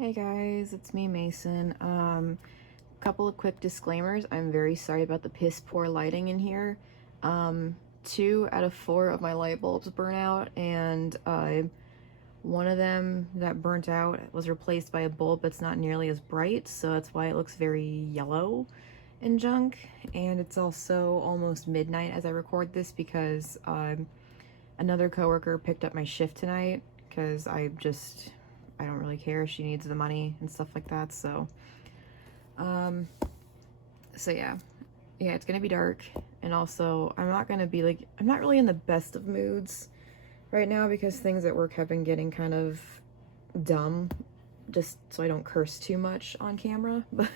Hey guys, it's me, Mason. Couple of quick disclaimers. I'm very sorry about the piss poor lighting in here. 2 out of 4 of my light bulbs burnt out, and one of them that burnt out was replaced by a bulb that's not nearly as bright, so that's why it looks very yellow and junk. And it's also almost midnight as I record this because another coworker picked up my shift tonight because I don't really care. She needs the money and stuff like that. Um, so yeah, it's gonna be dark, and also I'm not really in the best of moods right now because things at work have been getting kind of dumb. Just so I don't curse too much on camera, but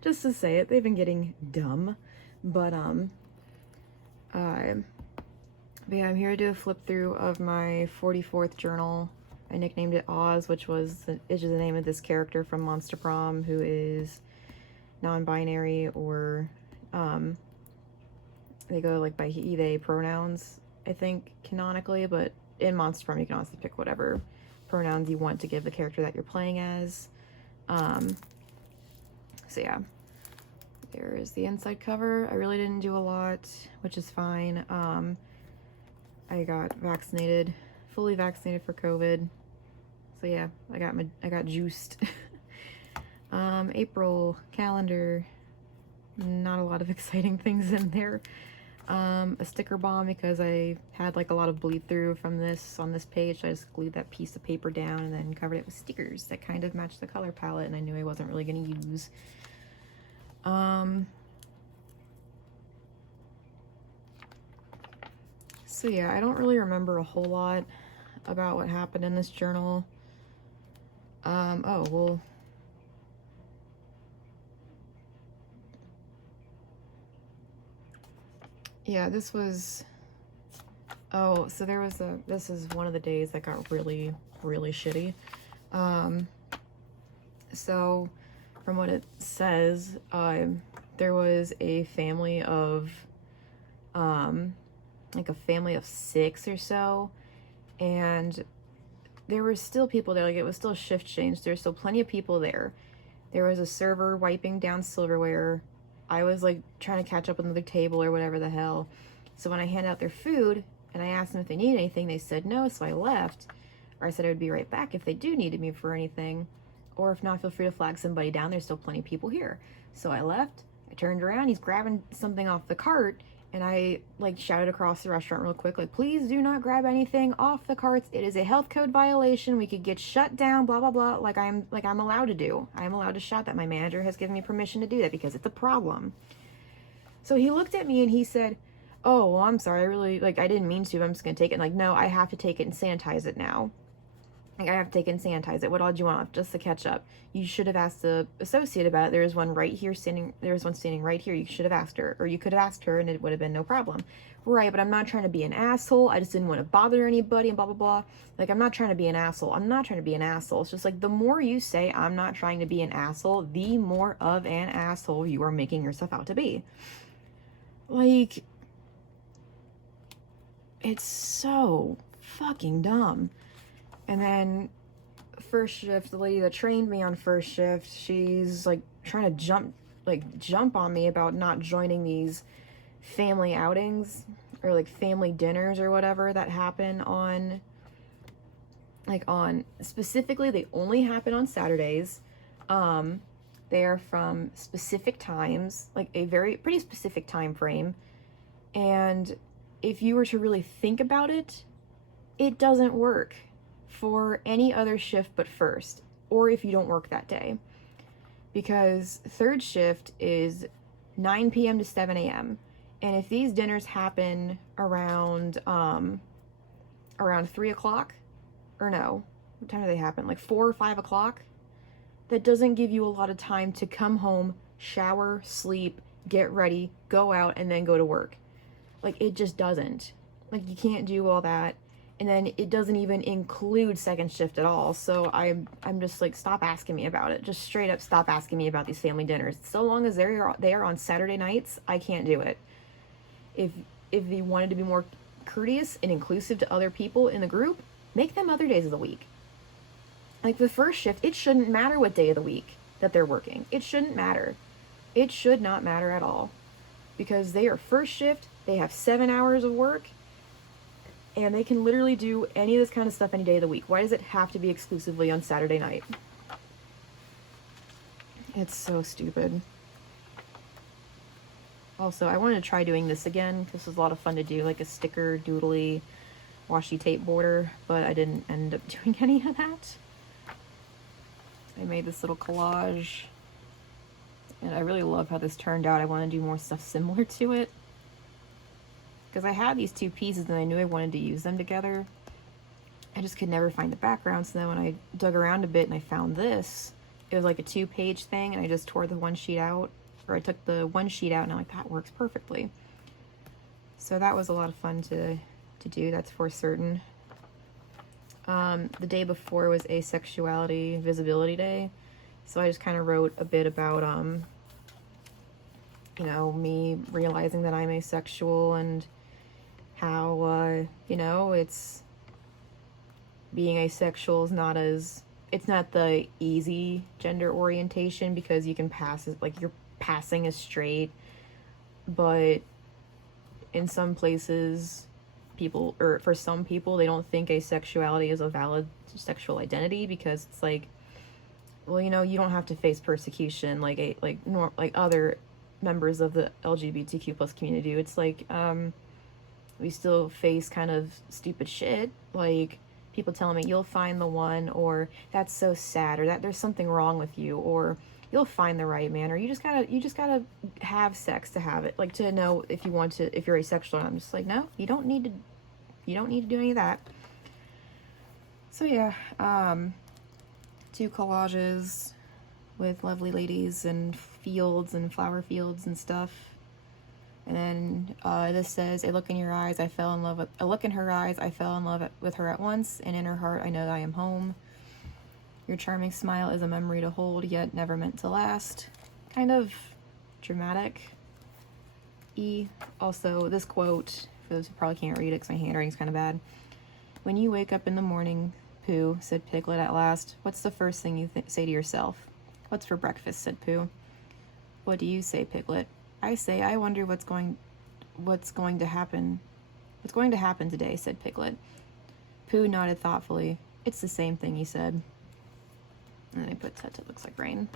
just to say it, they've been getting dumb. But yeah, I'm here to do a flip through of my 44th journal. I nicknamed it Oz, which is the name of this character from Monster Prom, who is non-binary, or they go like by he, they pronouns, I think, canonically, but in Monster Prom you can also pick whatever pronouns you want to give the character that you're playing as. So yeah, there is the inside cover. I really didn't do a lot, which is fine. I got vaccinated, fully vaccinated for COVID. So yeah, I got juiced. April calendar, not a lot of exciting things in there. A sticker bomb because I had like a lot of bleed through from this on this page. So I just glued that piece of paper down and then covered it with stickers that kind of matched the color palette, and I knew I wasn't really going to use. So yeah, I don't really remember a whole lot about what happened in this journal. Oh, well, yeah, this was, oh, so this is one of the days that got really, really shitty. So from what it says, there was a family of, like a family of 6 or so, and there were still people there. Like, it was still shift change. There's still plenty of people there. There was a server wiping down silverware. I was like trying to catch up on another table or whatever the hell. So when I handed out their food and I asked them if they needed anything, they said no, so I left. Or I said I would be right back if they do needed me for anything. Or if not, feel free to flag somebody down. There's still plenty of people here. So I left. I turned around. He's grabbing something off the cart, and I like shouted across the restaurant real quick, like, please do not grab anything off the carts. It is a health code violation. We could get shut down, blah blah blah. Like I'm allowed to do. I'm allowed to shout that. My manager has given me permission to do that because it's a problem. So he looked at me and he said, oh, well, I'm sorry, I really, like, I didn't mean to, I'm just gonna take it. And like, no, I have to take it and sanitize it now. Like, I have to take it and sanitize it. What all do you want? Just the ketchup. You should have asked the associate about it. There's one right here standing, there's one standing right here. You should have asked her, or you could have asked her and it would have been no problem. Right, but I'm not trying to be an asshole. I just didn't want to bother anybody and blah, blah, blah. Like, I'm not trying to be an asshole. I'm not trying to be an asshole. It's just like, the more you say I'm not trying to be an asshole, the more of an asshole you are making yourself out to be. Like, it's so fucking dumb. And then first shift, the lady that trained me on first shift, she's like trying to jump on me about not joining these family outings or like family dinners or whatever that happen on specifically, they only happen on Saturdays. They are from specific times, like a pretty specific time frame. And if you were to really think about it, it doesn't work for any other shift but first, or if you don't work that day. Because third shift is 9 p.m. to 7 a.m. And if these dinners happen around 3 o'clock, or no, what time do they happen? Like 4 or 5 o'clock? That doesn't give you a lot of time to come home, shower, sleep, get ready, go out, and then go to work. Like, it just doesn't. Like, you can't do all that. And then it doesn't even include second shift at all. So I'm just like, stop asking me about it. Just straight up stop asking me about these family dinners. So long as they are on Saturday nights, I can't do it. If they wanted to be more courteous and inclusive to other people in the group, make them other days of the week. Like the first shift, it shouldn't matter what day of the week that they're working. It shouldn't matter. It should not matter at all, because they are first shift, they have 7 hours of work, and they can literally do any of this kind of stuff any day of the week. Why does it have to be exclusively on Saturday night? It's so stupid. Also, I wanted to try doing this again. This was a lot of fun to do, like a sticker, doodly, washi tape border, but I didn't end up doing any of that. I made this little collage, and I really love how this turned out. I want to do more stuff similar to it, because I had these 2 pieces and I knew I wanted to use them together. I just could never find the background, so then when I dug around a bit and I found this, it was like a 2-page thing, and I just tore the one sheet out, or I took the one sheet out, and I'm like, that works perfectly. So that was a lot of fun to do, that's for certain. The day before was Asexuality Visibility Day, so I just kind of wrote a bit about, you know, me realizing that I'm asexual, and how, you know, it's, being asexual is not as, it's not the easy gender orientation, because you can pass as, like, you're passing as straight, but in some places, people, or for some people, they don't think asexuality is a valid sexual identity, because it's like, well, you know, you don't have to face persecution like like other members of the LGBTQ plus community. It's like, we still face kind of stupid shit, like people telling me you'll find the one, or that's so sad, or that there's something wrong with you, or you'll find the right man, or you just gotta have sex to have it, like to know if you want to, if you're asexual. And I'm just like, no, you don't need to do any of that. So yeah, 2 collages with lovely ladies and fields and flower fields and stuff. And then this says, a look in your eyes, I fell in love with, a look in her eyes, I fell in love with her at once, and in her heart I know that I am home. Your charming smile is a memory to hold, yet never meant to last. Kind of dramatic. Also, this quote, for those who probably can't read it because my handwriting's kind of bad. When you wake up in the morning, Pooh, said Piglet at last, what's the first thing you say to yourself? What's for breakfast, said Pooh. What do you say, Piglet? I say, I wonder what's going to happen today, said Piglet. Pooh nodded thoughtfully. It's the same thing, he said. And then I put Tut looks like rain.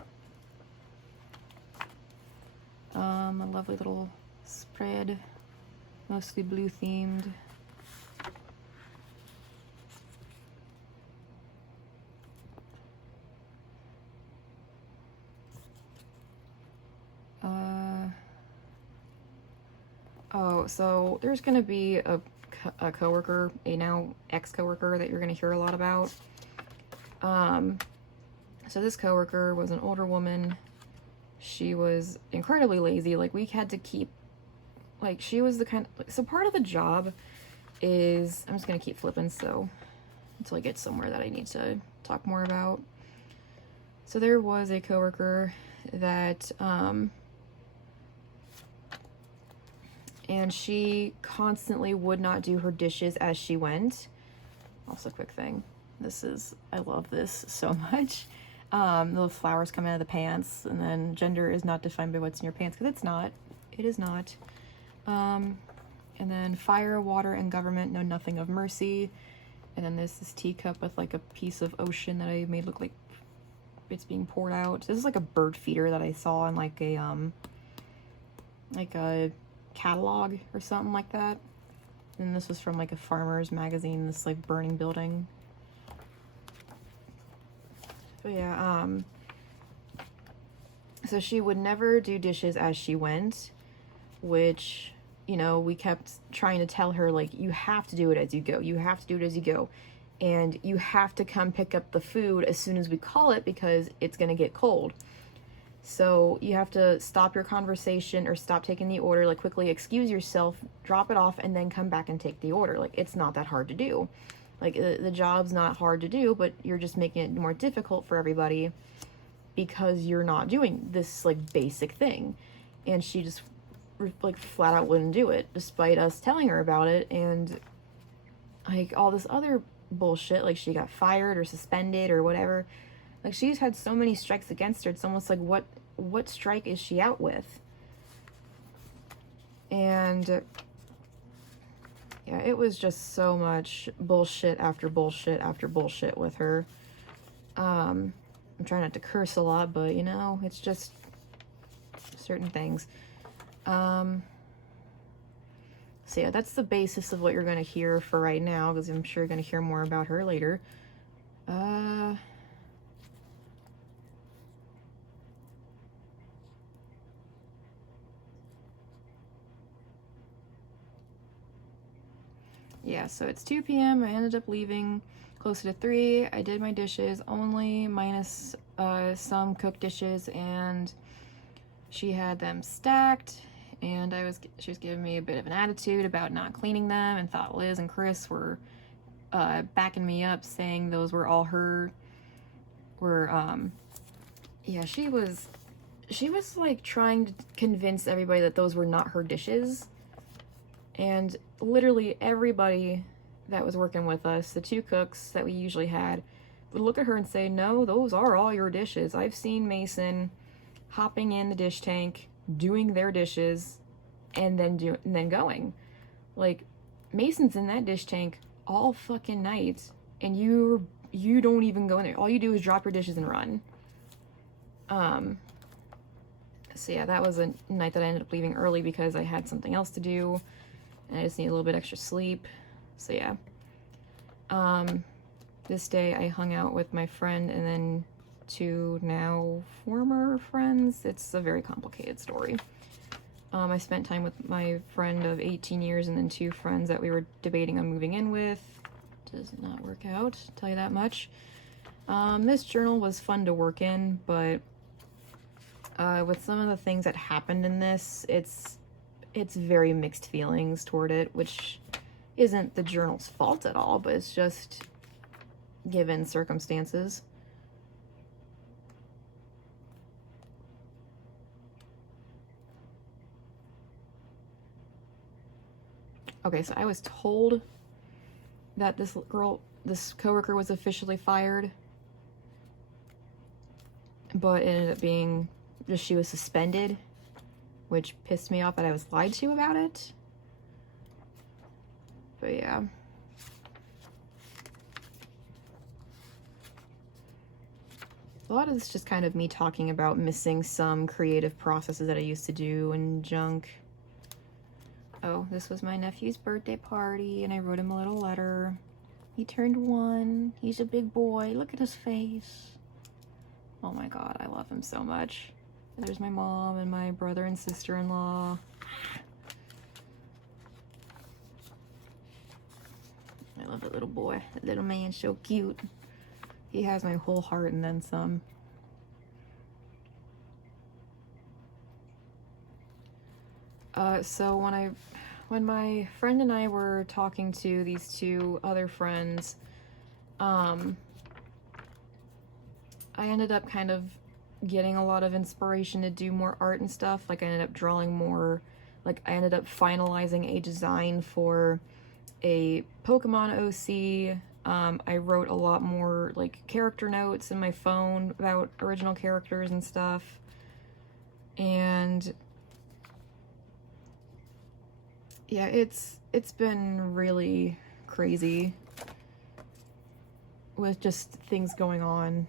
A lovely little spread, mostly blue themed. Oh, so there's gonna be a coworker, a now ex-coworker, that you're gonna hear a lot about. So this coworker was an older woman. She was incredibly lazy. Like, we had to keep, like, she was the kind of, so part of the job is, I'm just gonna keep flipping so until I get somewhere that I need to talk more about. So there was a coworker that and she constantly would not do her dishes as she went. Also, quick thing, this is, I love this so much. The flowers come out of the pants, and then gender is not defined by what's in your pants, because it's not. It is not. And then fire, water, and government know nothing of mercy. And then there's this teacup with like a piece of ocean that I made look like it's being poured out. This is like a bird feeder that I saw in like a catalog or something like that. And this was from like a farmer's magazine, this like burning building. But yeah, so she would never do dishes as she went, which, you know, we kept trying to tell her, like, you have to do it as you go. You have to do it as you go. And you have to come pick up the food as soon as we call it, because it's going to get cold. So you have to stop your conversation or stop taking the order, like quickly excuse yourself, drop it off, and then come back and take the order. Like, it's not that hard to do. Like, the job's not hard to do, but you're just making it more difficult for everybody because you're not doing this, like, basic thing. And she just, like, flat out wouldn't do it, despite us telling her about it. And, like, all this other bullshit, like she got fired or suspended or whatever. Like, she's had so many strikes against her, it's almost like, what strike is she out with? And yeah, it was just so much bullshit after bullshit after bullshit with her. I'm trying not to curse a lot, but you know, it's just certain things. So yeah, that's the basis of what you're going to hear for right now, because I'm sure you're going to hear more about her later. Yeah, so it's 2 p.m. I ended up leaving closer to 3. I did my dishes only, minus some cooked dishes, and she had them stacked, and she was giving me a bit of an attitude about not cleaning them, and thought Liz and Chris were backing me up, saying those were all yeah, she was like trying to convince everybody that those were not her dishes. And literally everybody that was working with us, the 2 cooks that we usually had, would look at her and say, no, those are all your dishes. I've seen Mason hopping in the dish tank, doing their dishes, and then going. Like, Mason's in that dish tank all fucking night, and you don't even go in there. All you do is drop your dishes and run. So yeah, that was a night that I ended up leaving early because I had something else to do, and I just need a little bit extra sleep. So yeah. This day I hung out with my friend and then 2 now former friends. It's a very complicated story. I spent time with my friend of 18 years and then 2 friends that we were debating on moving in with. Does not work out, I'll tell you that much. This journal was fun to work in, but with some of the things that happened in this, it's very mixed feelings toward it, which isn't the journal's fault at all, but it's just given circumstances. Okay, so I was told that this coworker was officially fired, but it ended up being just she was suspended, which pissed me off that I was lied to about it. But yeah. A lot of this is just kind of me talking about missing some creative processes that I used to do and junk. Oh, this was my nephew's birthday party, and I wrote him a little letter. He turned 1. He's a big boy. Look at his face. Oh my god, I love him so much. There's my mom and my brother and sister-in-law. I love that little boy. That little man's so cute. He has my whole heart and then some. So when my friend and I were talking to these 2 other friends, I ended up kind of getting a lot of inspiration to do more art and stuff. Like, I ended up drawing more, like, I ended up finalizing a design for a Pokemon OC. I wrote a lot more, like, character notes in my phone about original characters and stuff. And yeah, it's been really crazy with just things going on.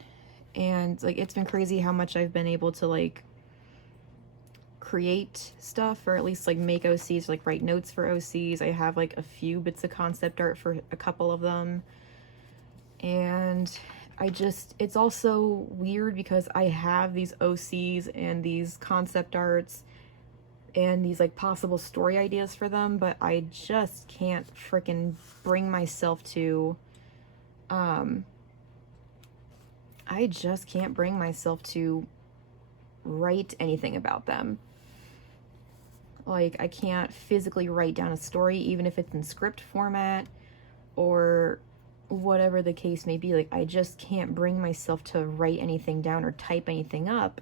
And like, it's been crazy how much I've been able to like create stuff, or at least like make OCs, like write notes for OCs. I have like a few bits of concept art for a couple of them. And it's also weird because I have these OCs and these concept arts and these like possible story ideas for them, but I just can't freaking bring myself to I just can't bring myself to write anything about them. Like, I can't physically write down a story, even if it's in script format or whatever the case may be. Like, I just can't bring myself to write anything down or type anything up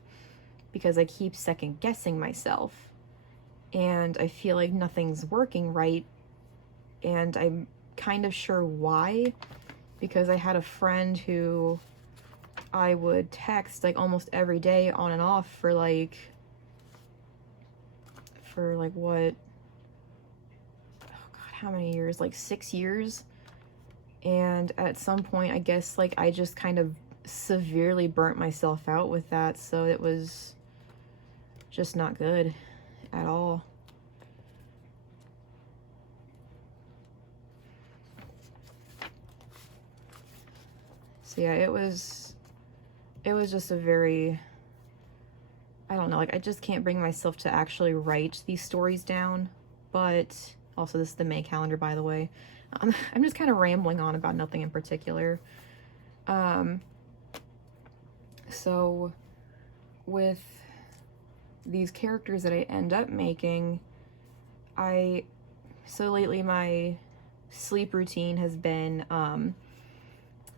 because I keep second guessing myself. And I feel like nothing's working right. And I'm kind of sure why. because I had a friend who I would text like almost every day on and off for like what, oh God, how many years? Like 6 years. And at some point, I guess like I just kind of severely burnt myself out with that. So it was just not good at all. So yeah, it was just a very, I don't know, like I just can't bring myself to actually write these stories down. But also, this is the May calendar, by the way. I'm just kind of rambling on about nothing in particular. So with these characters that I end up making, so lately my sleep routine has been,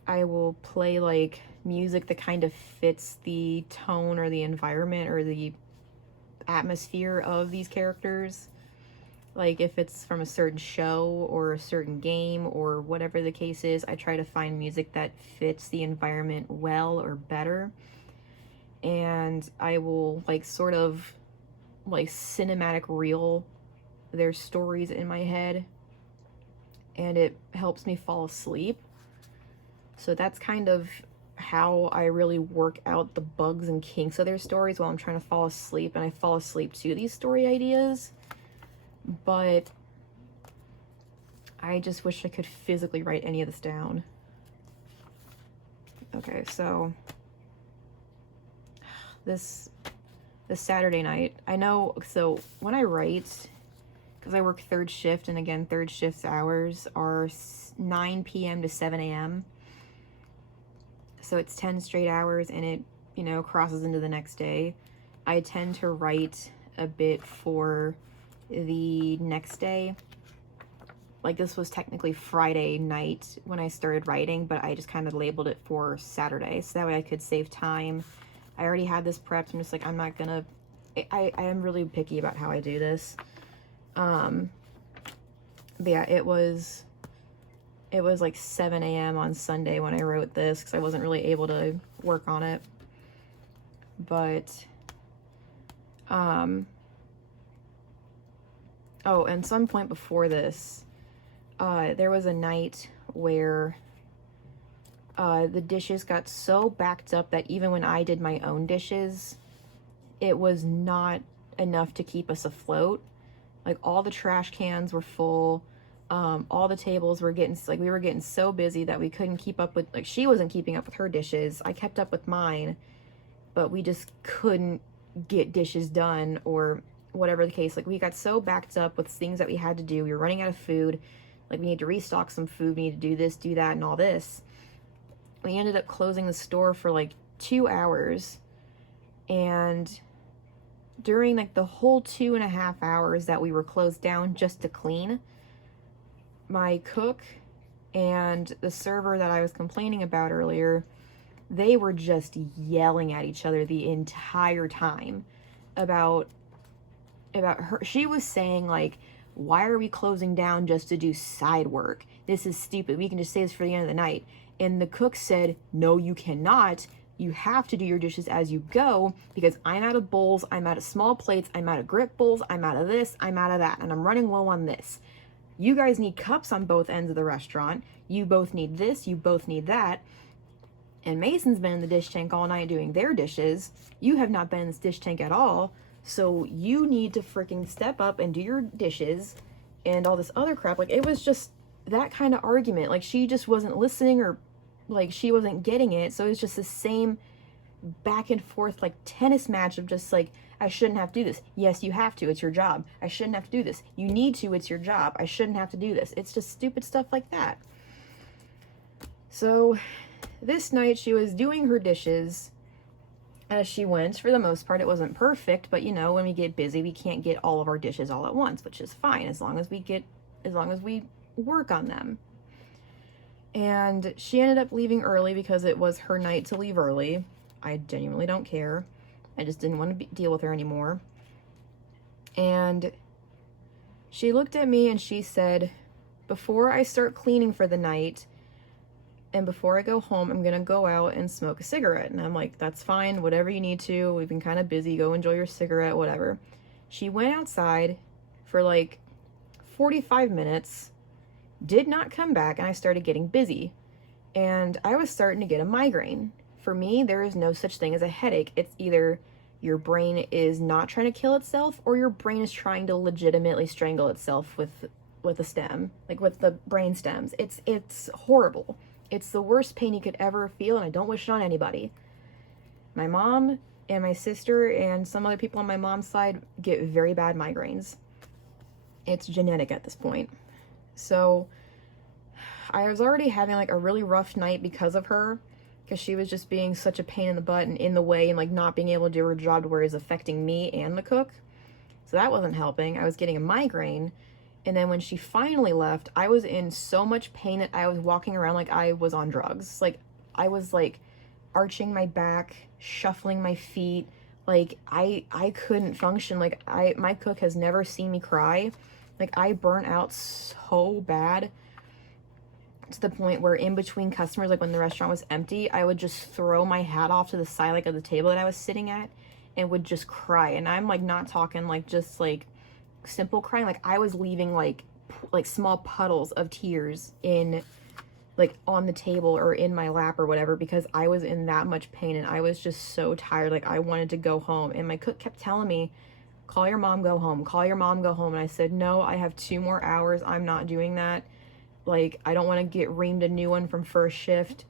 I will play like music that kind of fits the tone or the environment or the atmosphere of these characters. Like if it's from a certain show or a certain game or whatever the case is, I try to find music that fits the environment well or better. And I will like sort of like cinematic reel their stories in my head, and it helps me fall asleep. So that's kind of how I really work out the bugs and kinks of their stories while I'm trying to fall asleep, and I fall asleep to these story ideas. But I just wish I could physically write any of this down. Okay, so this Saturday night, I know, so when I write, because I work third shift, and again, third shift's hours are 9 p.m. to 7 a.m. So it's 10 straight hours, and it, you know, crosses into the next day. I tend to write a bit for the next day. Like this was technically Friday night when I started writing, but I just kind of labeled it for Saturday, so that way I could save time. I already had this prepped. I'm just like, I'm not gonna, I am really picky about how I do this. But yeah, it was like 7 a.m. on Sunday when I wrote this, because I wasn't really able to work on it. But oh, and some point before this, there was a night where the dishes got so backed up that even when I did my own dishes, it was not enough to keep us afloat. Like all the trash cans were full. All the tables were getting, like we were getting so busy that we couldn't keep up with, like she wasn't keeping up with her dishes. I kept up with mine, but we just couldn't get dishes done or whatever the case. Like we got so backed up with things that we had to do. We were running out of food. Like we need to restock some food. We need to do this, do that, and all this. We ended up closing the store for like 2 hours. And during like the whole 2.5 hours that we were closed down just to clean, my cook and the server that I was complaining about earlier, they were just yelling at each other the entire time about her. She was saying like, why are we closing down just to do side work? This is stupid. We can just say this for the end of the night. And the cook said, no, you cannot. You have to do your dishes as you go, because I'm out of bowls, I'm out of small plates, I'm out of grip bowls, I'm out of this, I'm out of that, and I'm running low on this. You guys need cups on both ends of the restaurant. You both need this, you both need that. And Mason's been in the dish tank all night doing their dishes. You have not been in this dish tank at all. So you need to freaking step up and do your dishes and all this other crap. Like, it was just that kind of argument. Like, she just wasn't listening, or like she wasn't getting it. So it was just the same back and forth like tennis match of just like, I shouldn't have to do this. Yes, you have to. It's your job. I shouldn't have to do this. You need to. It's your job. I shouldn't have to do this. It's just stupid stuff like that. So this night she was doing her dishes as she went. For the most part, it wasn't perfect, but you know, when we get busy, we can't get all of our dishes all at once, which is fine as long as we work on them. And she ended up leaving early because it was her night to leave early. I genuinely don't care. I just didn't want to deal with her anymore. And she looked at me and she said, before I start cleaning for the night, and before I go home, I'm gonna go out and smoke a cigarette. And I'm like, that's fine, whatever you need to. We've been kind of busy. Go enjoy your cigarette, whatever. She went outside for like 45 minutes, did not come back, and I started getting busy. And I was starting to get a migraine. For me, there is no such thing as a headache. It's either your brain is not trying to kill itself, or your brain is trying to legitimately strangle itself with a stem, like with the brain stems. It's horrible. It's the worst pain you could ever feel, and I don't wish it on anybody. My mom and my sister and some other people on my mom's side get very bad migraines. It's genetic at this point. So I was already having like a really rough night because of her, because she was just being such a pain in the butt and in the way, and like not being able to do her job to where it's affecting me and the cook. So that wasn't helping. I was getting a migraine. And then when she finally left, I was in so much pain that I was walking around like I was on drugs. Like I was like arching my back, shuffling my feet. Like I couldn't function. Like my cook has never seen me cry. Like I burnt out so bad, to the point where in between customers, like when the restaurant was empty, I would just throw my hat off to the side like of the table that I was sitting at and would just cry. And I'm like not talking like just like simple crying. Like I was leaving like small puddles of tears in like on the table or in my lap or whatever, because I was in that much pain and I was just so tired. Like I wanted to go home, and my cook kept telling me, call your mom, go home, call your mom, go home. And I said, no, I have 2 more hours. I'm not doing that. Like, I don't want to get reamed a new one from first shift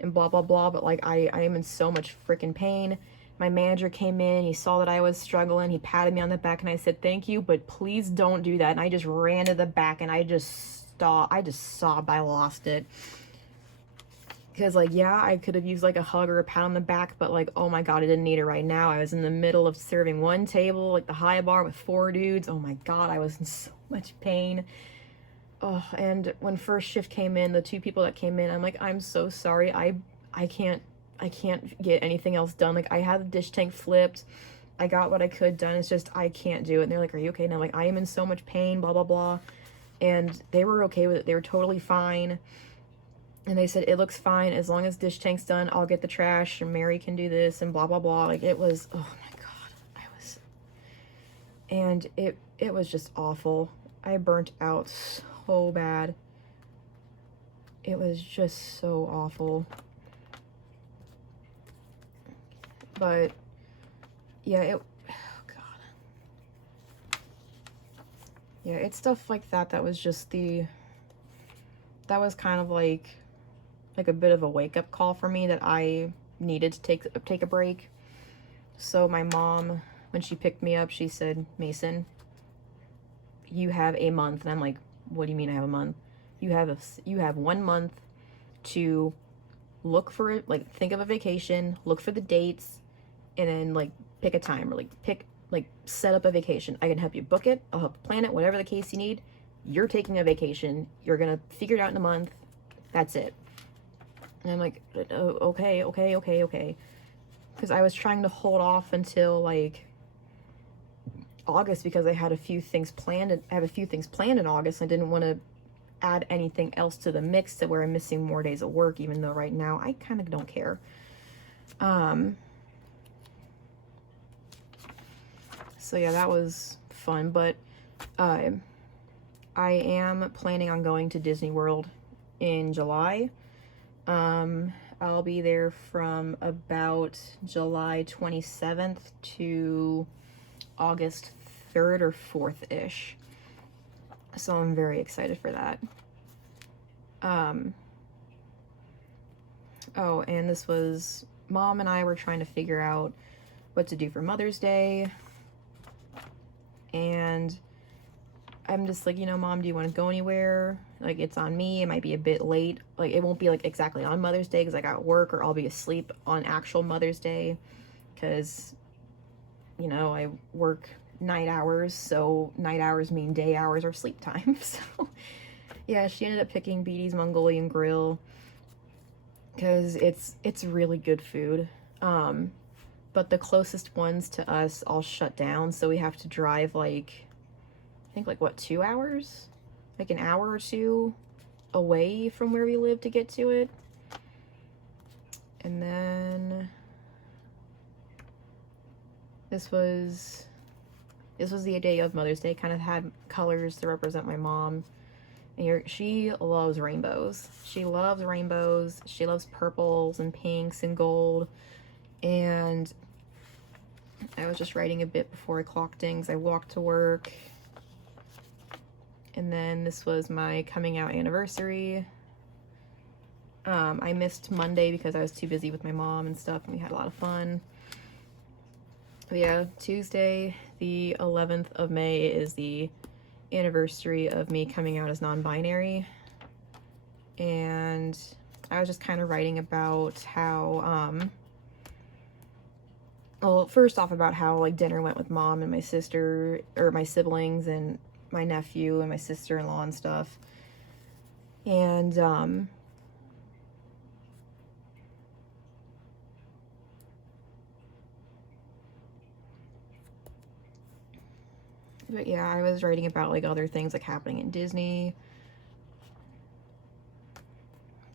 and blah, blah, blah. But, like, I am in so much freaking pain. My manager came in. He saw that I was struggling. He patted me on the back, and I said, thank you, but please don't do that. And I just ran to the back, and I just stopped. I just sobbed. I lost it. Because, like, yeah, I could have used, like, a hug or a pat on the back, but, like, oh, my God, I didn't need it right now. I was in the middle of serving one table, like, the high bar with 4 dudes. Oh, my God, I was in so much pain. Oh, and when first shift came in, the 2 people that came in, I'm like, I'm so sorry. I can't get anything else done. Like, I had the dish tank flipped. I got what I could done. It's just, I can't do it. And they're like, are you okay? And I'm like, I am in so much pain, blah, blah, blah. And they were okay with it. They were totally fine. And they said, it looks fine. As long as dish tank's done, I'll get the trash, and Mary can do this, and blah, blah, blah. Like, it was, oh my God. And it was just awful. I burnt out so bad. It was just so awful. But yeah, oh God. Yeah, it's stuff like that that was just that was kind of like a bit of a wake-up call for me, that I needed to take a break. So my mom, when she picked me up, she said, Mason, you have a month. And I'm like, what do you mean I have a month? You have 1 month to look for it, like think of a vacation, look for the dates, and then like pick a time, or like set up a vacation. I can help you book it, I'll help plan it, whatever the case you need. You're taking a vacation, you're gonna figure it out in a month. That's it. And I'm like, oh, okay. Because I was trying to hold off until like August, because I had a few things planned, and I have a few things planned in August. I didn't want to add anything else to the mix to where I'm missing more days of work, even though right now I kind of don't care. So yeah, that was fun. But I am planning on going to Disney World in July. I'll be there from about July 27th to August 3rd or 4th-ish. So I'm very excited for that. Oh, and this was, Mom and I were trying to figure out what to do for Mother's Day. And I'm just like, Mom, do you want to go anywhere? Like, it's on me. It might be a bit late. Like, it won't be like exactly on Mother's Day because I got work, or I'll be asleep on actual Mother's Day because, I work night hours. So night hours mean day hours or sleep time. So yeah, she ended up picking BD's Mongolian Grill because it's really good food. But the closest ones to us all shut down. So we have to drive like, I think like what, 2 hours? Like an hour or 2 away from where we live to get to it. And then this was the day of Mother's Day. Kind of had colors to represent my mom. And she loves rainbows. She loves rainbows. She loves purples and pinks and gold. And I was just writing a bit before I clocked in because I walked to work. And then this was my coming out anniversary. I missed Monday because I was too busy with my mom and stuff, and we had a lot of fun. But yeah, Tuesday, the 11th of May is the anniversary of me coming out as non-binary. And I was just kind of writing about how, well, first off about how, like, dinner went with mom and my sister, or my siblings, and my nephew and my sister-in-law and stuff. And, but yeah, I was writing about, like, other things, like, happening in Disney.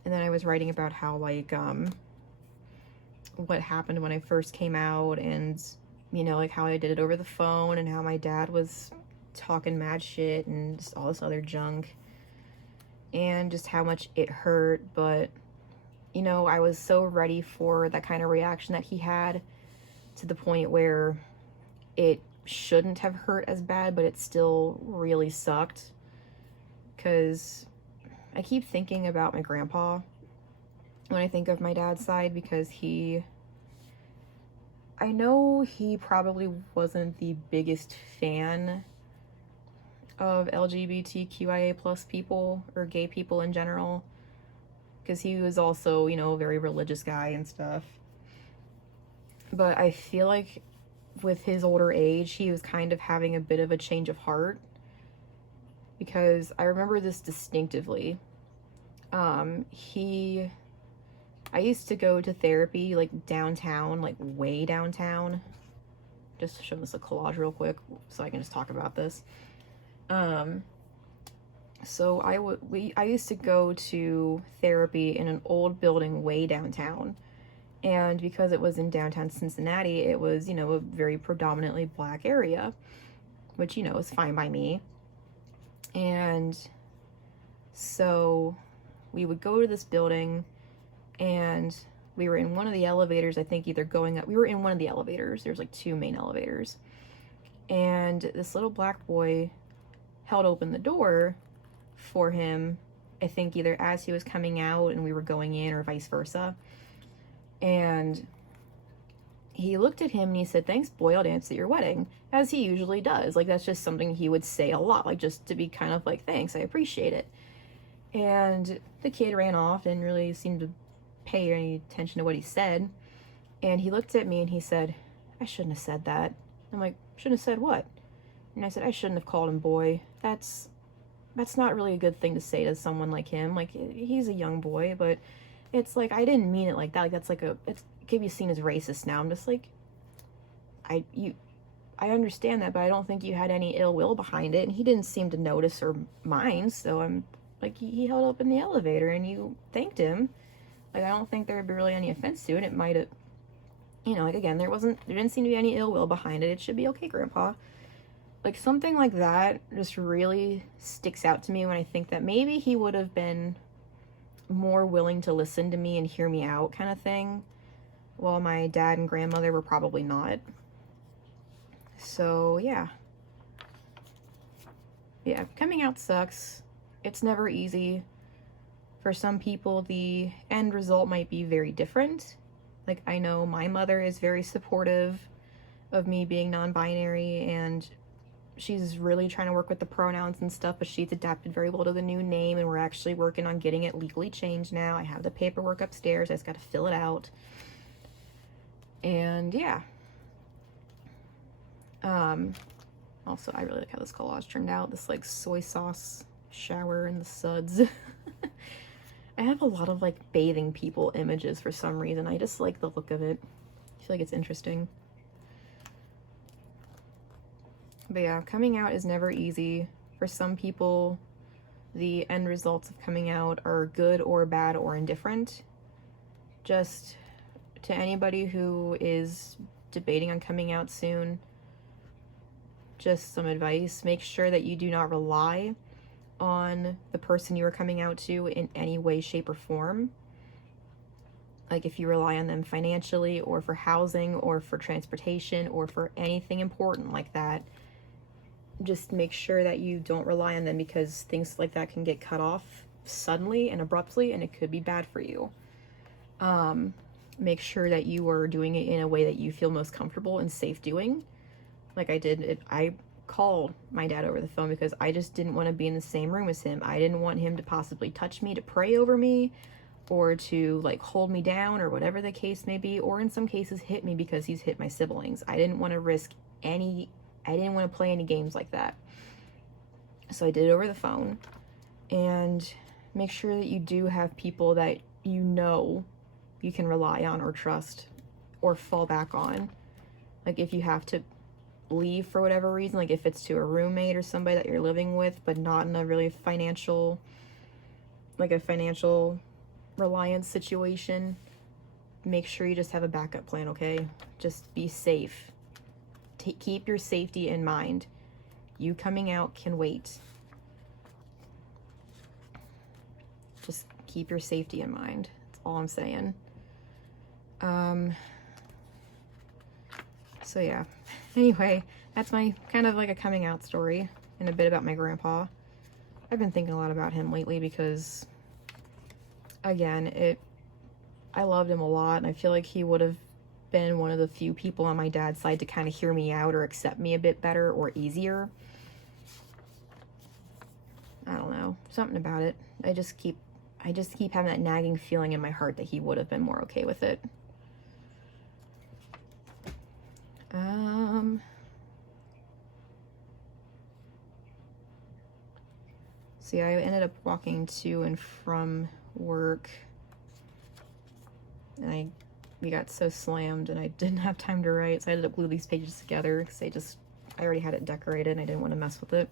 And then I was writing about how, like, what happened when I first came out, and, you know, like, how I did it over the phone, and how my dad was talking mad shit and just all this other junk, and just how much it hurt. But, you know, I was so ready for that kind of reaction that he had, to the point where it shouldn't have hurt as bad, but it still really sucked. Because I keep thinking about my grandpa when I think of my dad's side, because I know he probably wasn't the biggest fan of LGBTQIA plus people, or gay people in general, because he was also, you know, a very religious guy and stuff. But I feel like with his older age, he was kind of having a bit of a change of heart, because I remember this distinctively. I used to go to therapy, like, downtown, like, way downtown. Just to show this a collage real quick so I can just talk about this. So I used to go to therapy in an old building way downtown. And because it was in downtown Cincinnati, it was, you know, a very predominantly black area, which, you know, is fine by me. And so we would go to this building, and we were in one of the elevators, I think, either going up. We were in one of the elevators. There's like two main elevators. And this little black boy held open the door for him, I think either as he was coming out and we were going in, or vice versa. And he looked at him and he said, "Thanks, boy, I'll dance at your wedding," as he usually does. Like, that's just something he would say a lot, like, just to be kind of like, "Thanks, I appreciate it." And the kid ran off, didn't really seem to pay any attention to what he said. And he looked at me and he said, "I shouldn't have said that." I'm like, "Shouldn't have said what?" And I said, "I shouldn't have called him boy. That's not really a good thing to say to someone like him. Like, he's a young boy, but it's like, I didn't mean it like that. Like, that's like it could be seen as racist now." I'm just like, I understand that, but I don't think you had any ill will behind it. And he didn't seem to notice or mind. So I'm like, he held up in the elevator and you thanked him. Like, I don't think there would be really any offense to it. It might have, you know, like, again, there didn't seem to be any ill will behind it. It should be okay, Grandpa. Like, something like that just really sticks out to me when I think that maybe he would have been more willing to listen to me and hear me out, kind of thing, while my dad and grandmother were probably not. So, yeah. Yeah, coming out sucks. It's never easy. For some people, the end result might be very different. Like, I know my mother is very supportive of me being non-binary, and she's really trying to work with the pronouns and stuff, but she's adapted very well to the new name, and we're actually working on getting it legally changed now. I have the paperwork upstairs. I just got to fill it out. And yeah. Also, I really like how this collage turned out. This, like, soy sauce shower and the suds. I have a lot of, like, bathing people images for some reason. I just like the look of it. I feel like it's interesting. But yeah, coming out is never easy. For some people, the end results of coming out are good or bad or indifferent. Just to anybody who is debating on coming out soon, just some advice. Make sure that you do not rely on the person you are coming out to in any way, shape, or form. Like if you rely on them financially or for housing or for transportation or for anything important like that, just make sure that you don't rely on them, because things like that can get cut off suddenly and abruptly, and it could be bad for you. Make sure that you are doing it in a way that you feel most comfortable and safe doing. Like I did, I called my dad over the phone because I just didn't want to be in the same room as him. I didn't want him to possibly touch me, to pray over me, or to like hold me down, or whatever the case may be, or in some cases hit me because he's hit my siblings. I didn't want to I didn't want to play any games like that. So I did it over the phone. And make sure that you do have people that you know you can rely on or trust or fall back on. Like if you have to leave for whatever reason, like if it's to a roommate or somebody that you're living with, but not in a really financial reliance situation, make sure you just have a backup plan, okay? Just be safe. Keep your safety in mind. You coming out can wait. Just keep your safety in mind. That's all I'm saying. So yeah. Anyway, that's my kind of like a coming out story and a bit about my grandpa. I've been thinking a lot about him lately because, again, I loved him a lot, and I feel like he would have been one of the few people on my dad's side to kind of hear me out or accept me a bit better or easier. I don't know, something about it. I just keep having that nagging feeling in my heart that he would have been more okay with it. See, I ended up walking to and from work, and we got so slammed and I didn't have time to write, so I ended up gluing these pages together because I already had it decorated and I didn't want to mess with it.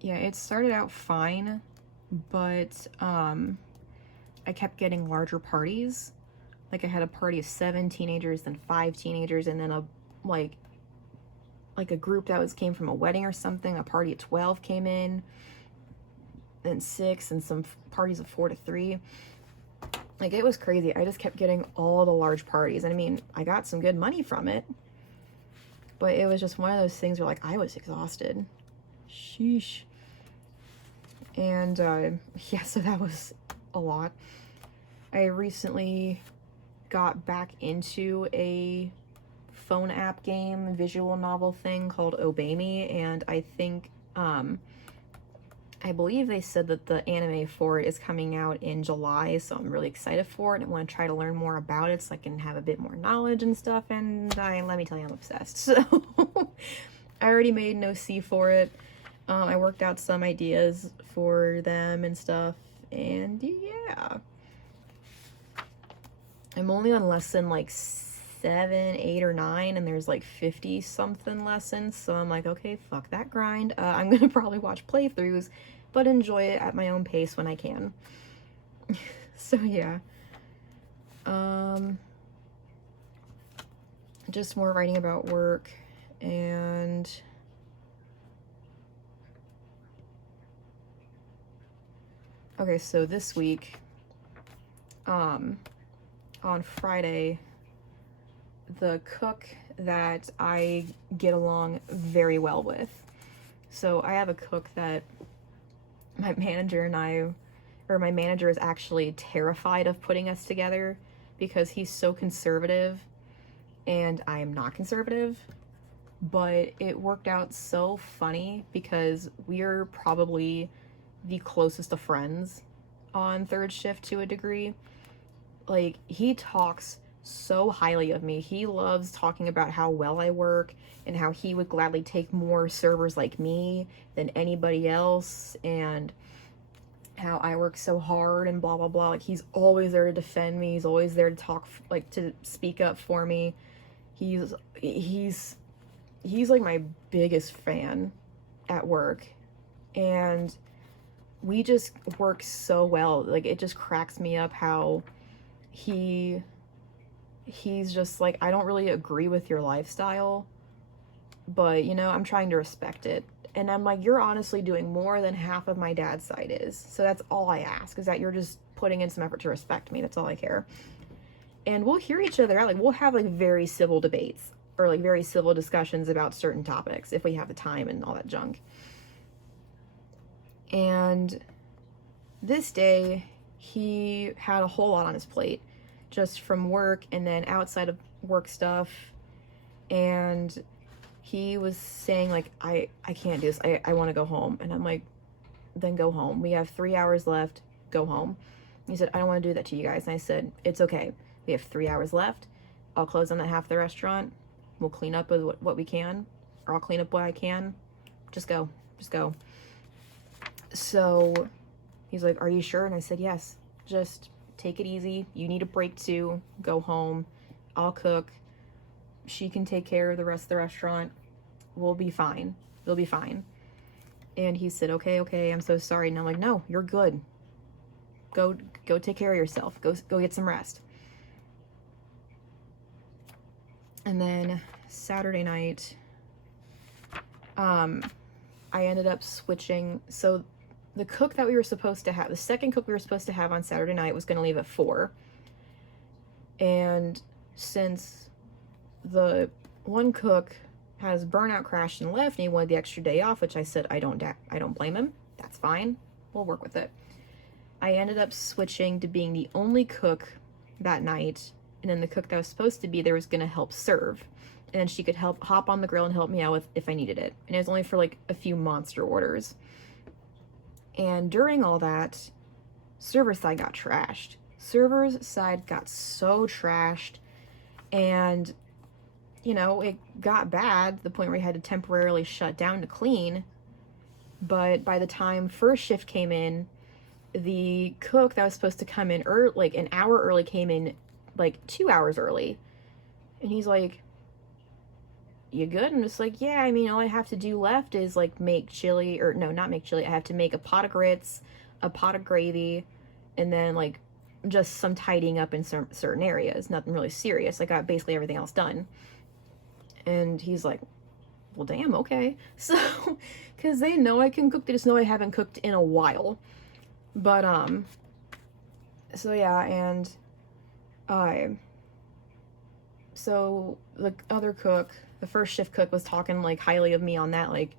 Yeah, it started out fine, but I kept getting larger parties. Like I had a party of 7 teenagers, then 5 teenagers, and then a group that came from a wedding or something. A party of 12 came in, then 6, and some parties of 4 to 3. Like it was crazy. I just kept getting all the large parties. And I mean, I got some good money from it, but it was just one of those things where like I was exhausted. Sheesh. And yeah, so that was a lot. I recently got back into a phone app game, visual novel thing called Obey Me, and I think I believe they said that the anime for it is coming out in July, so I'm really excited for it. I want to try to learn more about it so I can have a bit more knowledge and stuff, and let me tell you, I'm obsessed. So I already made no C for it. I worked out some ideas for them and stuff, and yeah. I'm only on lesson like 7, 8, or 9, and there's like 50 something lessons, so I'm like, okay, fuck that grind. I'm gonna probably watch playthroughs, but enjoy it at my own pace when I can. So yeah. Just more writing about work, and okay, so this week, on Friday, the cook that I get along very well with. So I have a cook that my manager is actually terrified of putting us together because he's so conservative and I am not conservative. But it worked out so funny because we're probably the closest of friends on third shift to a degree. Like, he talks so highly of me. He loves talking about how well I work and how he would gladly take more servers like me than anybody else. And how I work so hard and blah blah blah. Like, he's always there to defend me. He's always there to talk, like, to speak up for me. He's like my biggest fan at work, and we just work so well. Like, it just cracks me up how he's just like, I don't really agree with your lifestyle, but you know, I'm trying to respect it. And I'm like, you're honestly doing more than half of my dad's side is. So that's all I ask, is that you're just putting in some effort to respect me. That's all I care. And we'll hear each other out. Like, we'll have like very civil debates or like very civil discussions about certain topics if we have the time and all that junk. And this day, he had a whole lot on his plate, just from work and then outside of work stuff. And he was saying, like, I can't do this. I want to go home. And I'm like, then go home. We have 3 hours left. Go home. He said, I don't want to do that to you guys. And I said, it's okay. We have 3 hours left. I'll close on that half of the restaurant. We'll clean up with what we can, or I'll clean up what I can. Just go. Just go. So he's like, are you sure? And I said, yes. Just take it easy. You need a break too. Go home. I'll cook. She can take care of the rest of the restaurant. We'll be fine. We'll be fine. And he said, okay, I'm so sorry. And I'm like, no, you're good. Go take care of yourself. Go get some rest. And then Saturday night, I ended up switching. So the cook that we were supposed to have, the second cook we were supposed to have on Saturday night was going to leave at 4. And since the one cook has burnout crashed and left, and he wanted the extra day off, which I said I don't blame him. That's fine. We'll work with it. I ended up switching to being the only cook that night, and then the cook that was supposed to be there was going to help serve, and then she could hop on the grill and help me out with if I needed it. And it was only for like a few monster orders. And during all that, server side got trashed. Server's side got so trashed, and you know, it got bad to the point where we had to temporarily shut down to clean. But by the time first shift came in, the cook that was supposed to come in like an hour early came in like 2 hours early. And he's like, you good? I'm just like, yeah, I mean, all I have to do left is like make chili, or no, not make chili. I have to make a pot of grits, a pot of gravy, and then like just some tidying up in certain areas. Nothing really serious. I got basically everything else done. And he's like, well, damn, okay. So, because they know I can cook, they just know I haven't cooked in a while. But, so yeah, and so the other cook, the first shift cook, was talking like highly of me on that, like,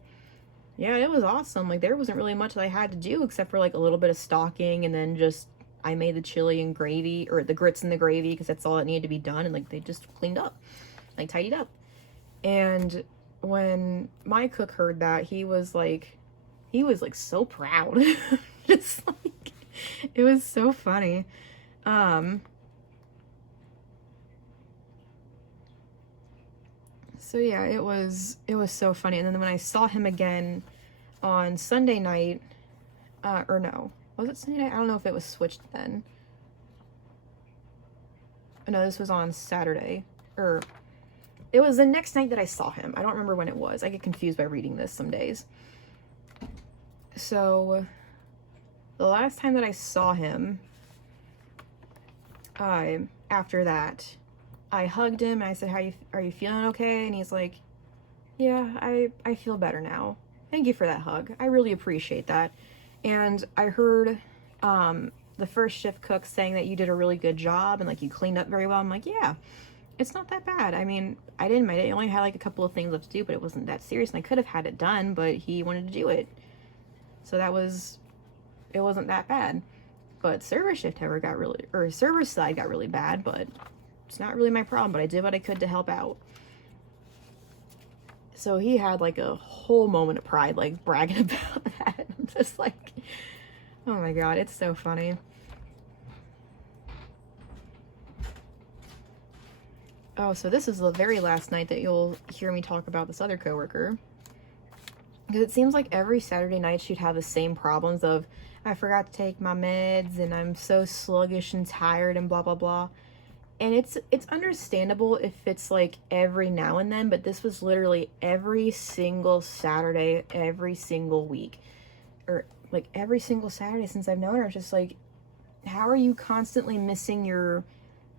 yeah, it was awesome. Like, there wasn't really much that I had to do except for like a little bit of stocking, and then just I made the chili and gravy, or the grits and the gravy, because that's all that needed to be done, and like they just cleaned up, like tidied up. And when my cook heard that, he was like so proud. Just like, it was so funny. So yeah, it was so funny. And then when I saw him again on Sunday night, or no, was it Sunday night? I don't know if it was switched then. No, this was on Saturday, or it was the next night that I saw him. I don't remember when it was. I get confused by reading this some days. So the last time that I saw him, after that, I hugged him and I said, are you feeling okay? And he's like, yeah, I feel better now. Thank you for that hug. I really appreciate that. And I heard the first shift cook saying that you did a really good job and like you cleaned up very well. I'm like, yeah, it's not that bad. I mean, I only had like a couple of things left to do, but it wasn't that serious, and I could have had it done, but he wanted to do it. So it wasn't that bad. But server side got really bad, but it's not really my problem, but I did what I could to help out. So he had like a whole moment of pride, like bragging about that. I'm just like, oh my God, it's so funny. Oh, so this is the very last night that you'll hear me talk about this other coworker. Because it seems like every Saturday night she'd have the same problems of, I forgot to take my meds and I'm so sluggish and tired and blah blah blah. And it's understandable if it's like every now and then, but this was literally every single Saturday, every single week, or like every single Saturday since I've known her. It's just like, how are you constantly missing your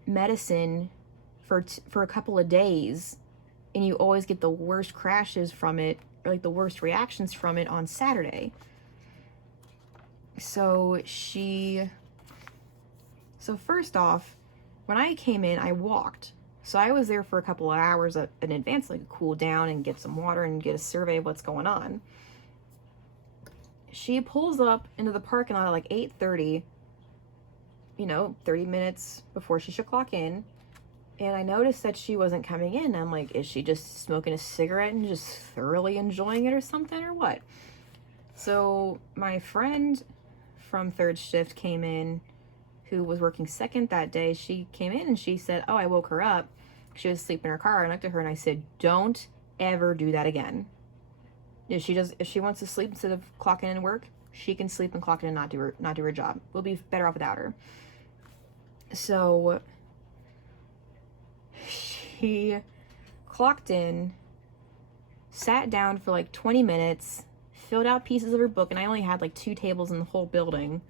medicine for a couple of days, and you always get the worst crashes from it, or like the worst reactions from it on Saturday? So first off, when I came in, I walked. So I was there for a couple of hours in advance, like cool down and get some water and get a survey of what's going on. She pulls up into the parking lot at like 8:30, 30 minutes before she should clock in. And I noticed that she wasn't coming in. I'm like, is she just smoking a cigarette and just thoroughly enjoying it or something, or what? So my friend from third shift came in, who was working second that day. She came in and she said, oh, I woke her up. She was asleep in her car. I looked at her and I said, don't ever do that again. If she wants to sleep instead of clocking in and work, she can sleep and clock in and not do her job. We'll be better off without her. So she clocked in, sat down for like 20 minutes, filled out pieces of her book, and I only had like 2 tables in the whole building.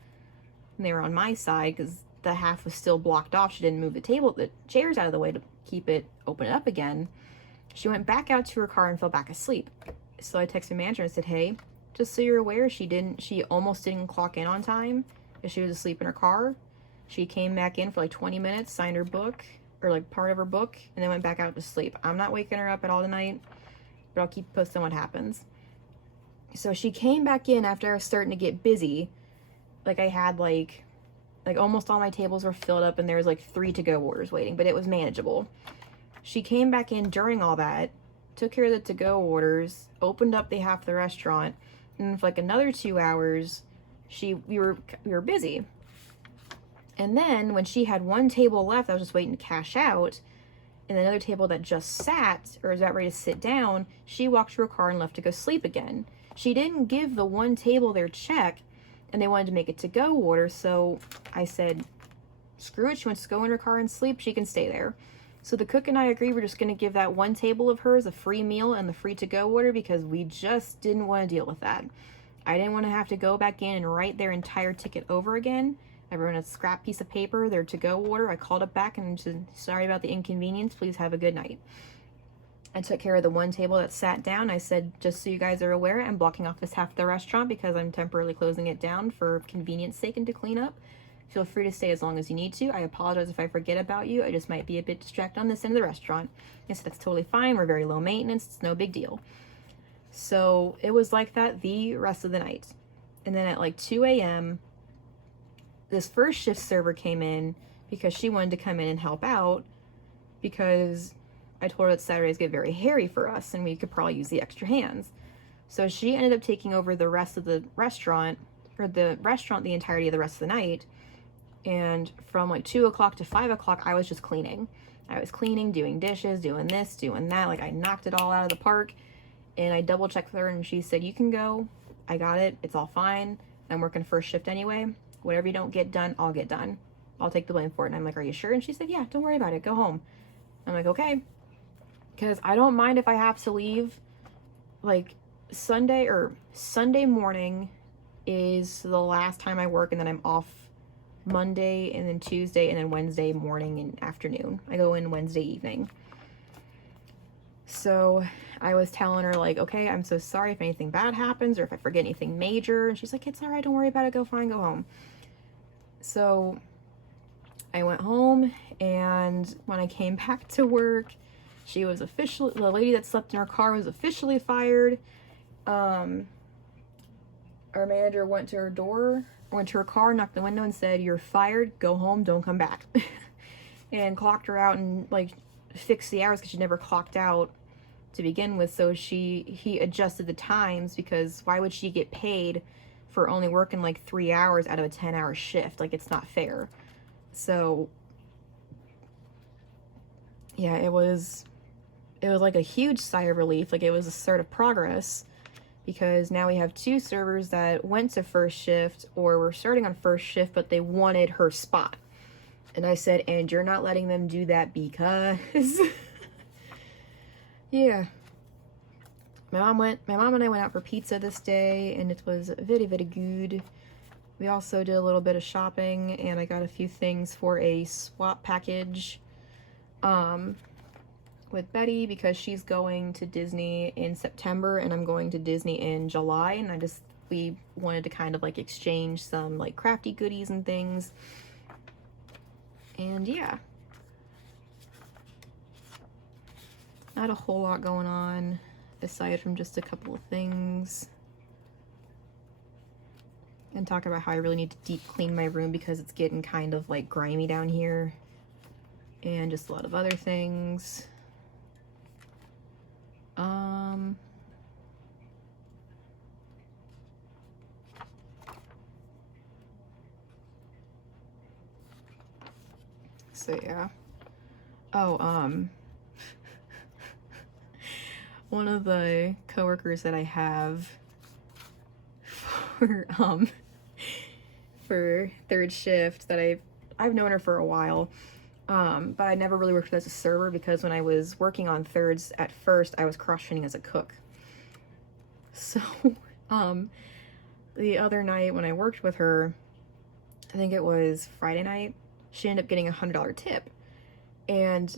And they were on my side because the half was still blocked off. She didn't move the chairs out of the way to keep it open up again. She went back out to her car and fell back asleep. So I texted the manager and said, hey, just so you're aware, she almost didn't clock in on time if she was asleep in her car. She came back in for like 20 minutes, signed her book, or like part of her book, and then went back out to sleep. I'm not waking her up at all tonight, but I'll keep posting what happens. So she came back in after I was starting to get busy. Like I had like almost all my tables were filled up and there was like 3 to-go orders waiting, but it was manageable. She came back in during all that, took care of the to-go orders, opened up the half of the restaurant, and for like another 2 hours, we were busy. And then when she had 1 table left, I was just waiting to cash out, and another table that just sat or was about ready to sit down, she walked to her car and left to go sleep again. She didn't give the 1 table their check, and they wanted to make it to-go order, so I said, screw it, she wants to go in her car and sleep, she can stay there. So the cook and I agreed we're just going to give that 1 table of hers a free meal and the free to-go order because we just didn't want to deal with that. I didn't want to have to go back in and write their entire ticket over again. I wrote a scrap piece of paper, their to-go order. I called it back and said, sorry about the inconvenience, please have a good night. I took care of the 1 table that sat down. I said, just so you guys are aware, I'm blocking off this half of the restaurant because I'm temporarily closing it down for convenience sake and to clean up. Feel free to stay as long as you need to. I apologize if I forget about you. I just might be a bit distracted on this end of the restaurant. Yes, that's totally fine. We're very low maintenance. It's no big deal. So it was like that the rest of the night. And then at like 2 a.m., this first shift server came in because she wanted to come in and help out because I told her that Saturdays get very hairy for us and we could probably use the extra hands. So she ended up taking over the rest of the restaurant, the entirety of the rest of the night. And from like 2 o'clock to 5 o'clock, I was just cleaning. I was cleaning, doing dishes, doing this, doing that. Like I knocked it all out of the park. And I double checked with her and she said, you can go. I got it. It's all fine. I'm working first shift anyway. Whatever you don't get done, I'll get done. I'll take the blame for it. And I'm like, are you sure? And she said, yeah, don't worry about it. Go home. I'm like, okay. Because I don't mind if I have to leave. Like Sunday morning is the last time I work, and then I'm off Monday and then Tuesday and then Wednesday morning and afternoon. I go in Wednesday evening. So I was telling her like, okay, I'm so sorry if anything bad happens or if I forget anything major. And she's like, it's all right, don't worry about it, go fine, go home. So I went home, and when I came back to work, the lady that slept in her car was officially fired. Our manager went to her car, knocked the window and said, you're fired, go home, don't come back. And clocked her out and like fixed the hours because she never clocked out to begin with. So he adjusted the times because why would she get paid for only working like 3 hours out of a 10-hour shift? Like, it's not fair. So yeah, it was like a huge sigh of relief. Like, it was a start of progress because now we have two servers that went to first shift or were starting on first shift, but they wanted her spot. And I said, and you're not letting them do that because yeah. My mom and I went out for pizza this day, and it was very, very good. We also did a little bit of shopping, and I got a few things for a swap package with Betty, because she's going to Disney in September and I'm going to Disney in July, and we wanted to kind of like exchange some like crafty goodies and things. And yeah, not a whole lot going on aside from just a couple of things. And talk about how I really need to deep clean my room because it's getting kind of like grimy down here. And just a lot of other things. So yeah. Oh, one of the coworkers that I have for third shift that I've known her for a while, but I never really worked as a server because when I was working on thirds at first, I was cross-training as a cook. So, the other night when I worked with her, I think it was Friday night, she ended up getting $100 tip. And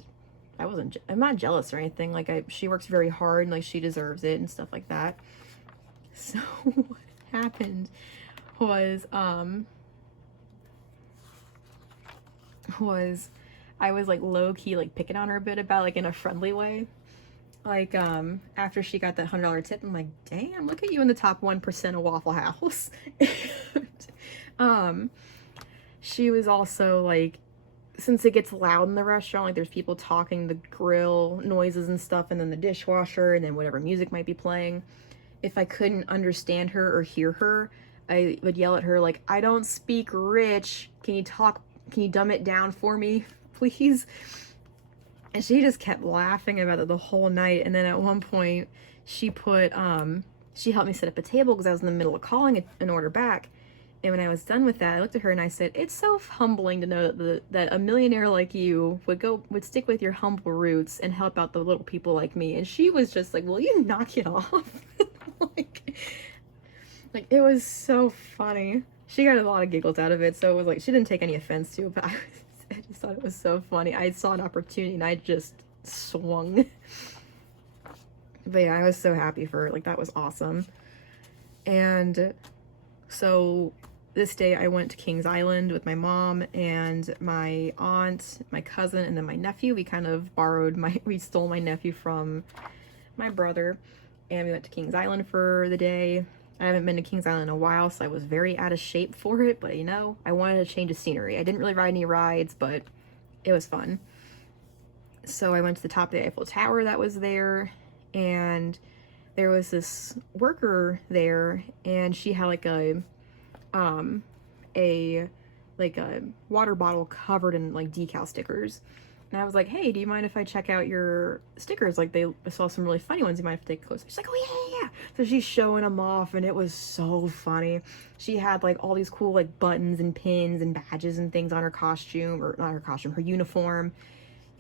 I'm not jealous or anything. Like, she works very hard and like she deserves it and stuff like that. So what happened was I was like low-key like picking on her a bit about, like, in a friendly way. Like, after she got that $100 tip, I'm like, damn, look at you in the top 1% of Waffle House. And, she was also like, since it gets loud in the restaurant, like there's people talking, the grill noises and stuff, and then the dishwasher, and then whatever music might be playing. If I couldn't understand her or hear her, I would yell at her like, I don't speak rich. Can you dumb it down for me, please? And she just kept laughing about it the whole night. And then at one point she she helped me set up a table because I was in the middle of calling an order back. And when I was done with that, I looked at her and I said, it's so humbling to know that a millionaire like you would stick with your humble roots and help out the little people like me. And she was just like, will you knock it off? like it was so funny. She got a lot of giggles out of it, so it was like she didn't take any offense to it, but I just thought it was so funny. I saw an opportunity and I just swung. But yeah, I was so happy for her. Like, that was awesome. And so this day I went to Kings Island with my mom and my aunt, my cousin, and then my nephew. We kind of we stole my nephew from my brother, and we went to Kings Island for the day. I haven't been to Kings Island in a while, so I was very out of shape for it, but you know, I wanted to change of scenery. I didn't really ride any rides, but it was fun. So I went to the top of the Eiffel Tower that was there, and there was this worker there, and she had like a water bottle covered in like decal stickers. And I was like, hey, do you mind if I check out your stickers? Like, I saw some really funny ones. You might have to take a closer. She's like, oh, yeah. So she's showing them off, and it was so funny. She had, like, all these cool, like, buttons and pins and badges and things on her costume, or not her costume, her uniform.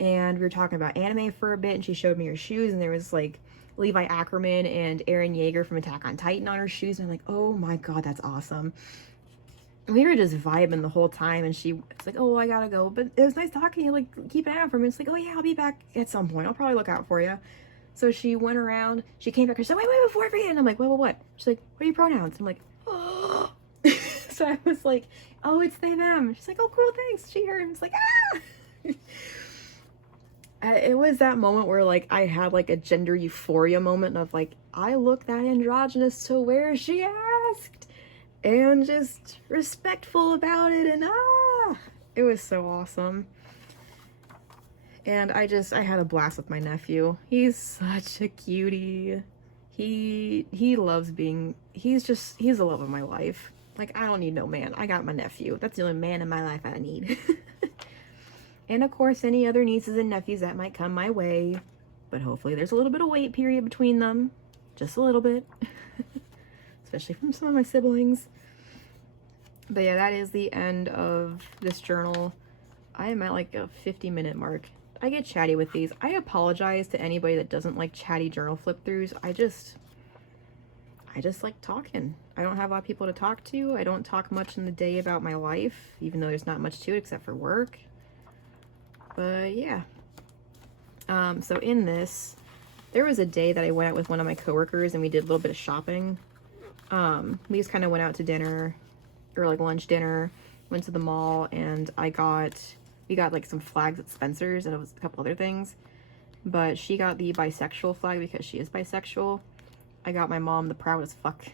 And we were talking about anime for a bit, and she showed me her shoes, and there was, like, Levi Ackerman and Eren Yeager from Attack on Titan on her shoes. And I'm like, oh, my God, that's awesome. We were just vibing the whole time, and she was like, oh, I gotta go, but it was nice talking to you, like, keep an eye out for me. It's like, oh yeah, I'll be back at some point, I'll probably look out for you. So she went around, she came back, and she's like, wait, before I forget. And I'm like, what? She's like, what are your pronouns? I'm like, oh. So I was like, oh, it's they, them. She's like, oh, cool, thanks. She heard, and it's like, ah. It was that moment where, like, I had, like, a gender euphoria moment of, like, I look that androgynous, so where is she asked? And just respectful about it, and it was so awesome. And I had a blast with my nephew. He's such a cutie. He loves he's the love of my life. Like, I don't need no man. I got my nephew. That's the only man in my life I need. And of course, any other nieces and nephews that might come my way. But hopefully there's a little bit of wait period between them. Just a little bit. especially from some of my siblings. But yeah, that is the end of this journal. I am at like a 50-minute mark. I get chatty with these. I apologize to anybody that doesn't like chatty journal flip throughs. I just like talking. I don't have a lot of people to talk to. I don't talk much in the day about my life, even though there's not much to it except for work. But yeah. So in this, there was a day that I went out with one of my coworkers and we did a little bit of shopping. We just kind of went out to dinner, or like lunch dinner, went to the mall, and we got like some flags at Spencer's, and it was a couple other things. But she got the bisexual flag because she is bisexual. I got my mom the proud as fuck,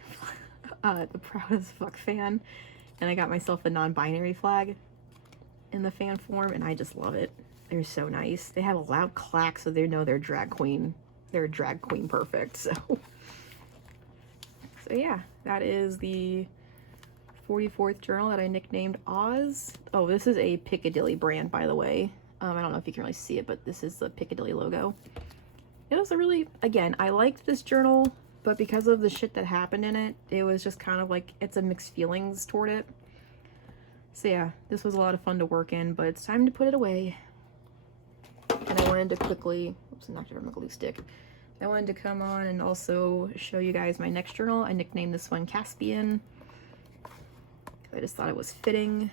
the proud as fuck fan, and I got myself the non-binary flag in the fan form, and I just love it. They're so nice. They have a loud clack, so they know they're drag queen. They're drag queen perfect. So yeah, that is the 44th journal that I nicknamed Oz. Oh, this is a Piccadilly brand, by the way. I don't know if you can really see it, but this is the Piccadilly logo. It was a really, again, I liked this journal, but because of the shit that happened in it, it was just kind of like, it's a mixed feelings toward it. So yeah, this was a lot of fun to work in, but it's time to put it away. And I wanted to quickly, oops, I knocked over my glue stick. I wanted to come on and also show you guys my next journal. I nicknamed this one Caspian. I just thought it was fitting.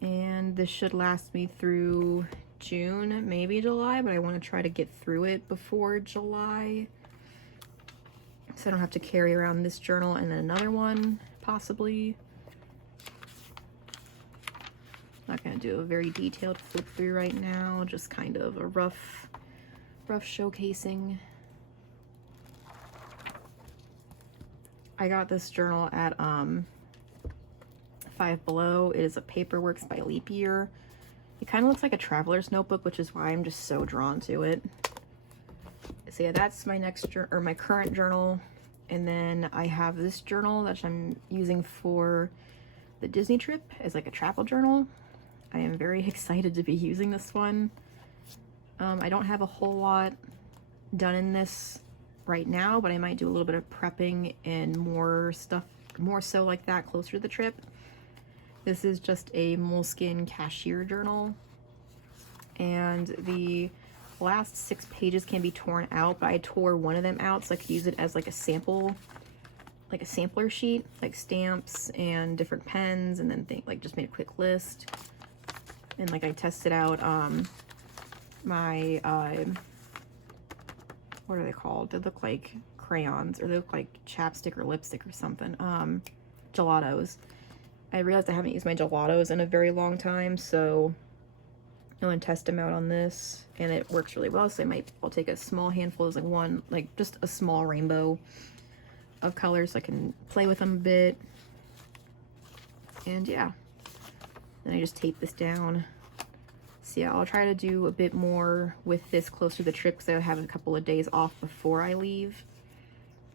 And this should last me through June, maybe July, but I want to try to get through it before July, so I don't have to carry around this journal and then another one, possibly. Not going to do a very detailed flip through right now, just kind of a rough showcasing. I got this journal at Five Below. It is a Paperworks by Leap Year. It kind of looks like a traveler's notebook, which is why I'm just so drawn to it. So yeah, that's my my current journal. And then I have this journal that I'm using for the Disney trip as like a travel journal. I am very excited to be using this one. I don't have a whole lot done in this right now, but I might do a little bit of prepping and more stuff, more so like that closer to the trip. This is just a Moleskine cashier journal, and the last 6 pages can be torn out, but I tore one of them out so I could use it as like a sample, like a sampler sheet, like stamps and different pens, and then just made a quick list. And like I tested out my what are they called? They look like crayons, or they look like chapstick or lipstick or something. Gelatos. I realized I haven't used my gelatos in a very long time, so I'm gonna test them out on this, and it works really well. So I'll take a small handful, just a small rainbow of colors, so I can play with them a bit. And yeah, then I just tape this down. So yeah, I'll try to do a bit more with this closer to the trip, because I have a couple of days off before I leave.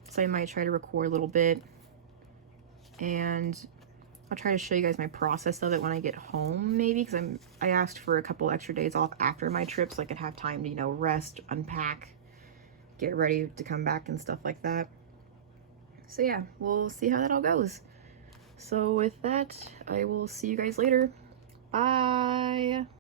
So I might try to record a little bit, and I'll try to show you guys my process of it when I get home, maybe, because I asked for a couple extra days off after my trip so I could have time to, you know, rest, unpack, get ready to come back and stuff like that. So yeah, we'll see how that all goes. So with that, I will see you guys later. Bye!